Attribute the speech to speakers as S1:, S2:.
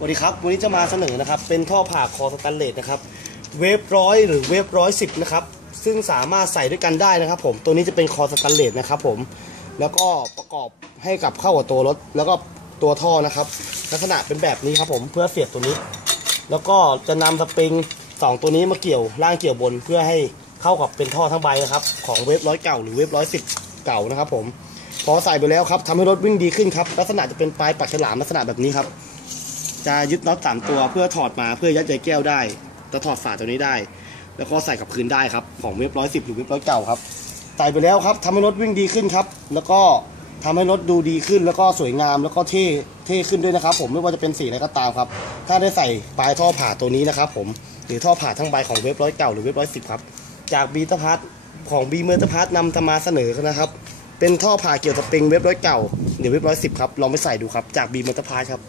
S1: สวัสดีครับ วันนี้จะมาเสนอนะครับ เป็นท่อผ่าคอสแตนเลสนะครับ เวฟร้อยหรือเวฟร้อยสิบนะครับ ซึ่งสามารถใส่ด้วยกันได้นะครับผม ตัวนี้จะเป็นคอสแตนเลสนะครับผม แล้วก็ประกอบให้กับเข้ากับตัวรถ แล้วก็ตัวท่อนะครับ ลักษณะเป็นแบบนี้ครับผม เพื่อเสียบตัวนี้ แล้วก็จะนำสปริงสองตัวนี้มาเกี่ยวล่างเกี่ยวบนเพื่อให้เข้ากับเป็นท่อทั้งใบนะครับ ของเวฟร้อยเก่าหรือเวฟร้อยสิบเก่านะครับผม พอใส่ไปแล้วครับทำให้รถวิ่งดีขึ้นครับ ลักษณะจะเป็นปลายปักฉลามลักษณะแบบนี้ครับ จะยึดน็อตสามตัวเพื่อถอดมาเพื่อยัดใยแก้วได้จะถอดฝาตัวนี้ได้ แล้วก็ใส่กับคืนได้ครับ ของเว็บร้อยสิบหรือเว็บร้อยเก่าครับใส่ไปแล้วครับทำให้รถวิ่งดีขึ้นครับ แล้วก็ทำให้รถดูดีขึ้นแล้วก็สวยงามแล้วก็เท่เท่ขึ้นด้วยนะครับ ผมไม่ว่าจะเป็นสีอะไรก็ตามครับ ถ้าได้ใส่ปลายท่อผ่าตัวนี้นะครับผมหรือท่อผ่าทั้งใบของเว็บร้อยเก่าหรือเว็บร้อยสิบครับ จากบีตพัทของบีเมอร์ตพัทนำมาเสนอนะครับ เป็นท่อผ่าเกี่ยวกับสปริงเว็บร้อยเก่าหรือเว็บร้อยสิบครับลองไปใส่ดูครับจากบีเมอร์ตพัทครับ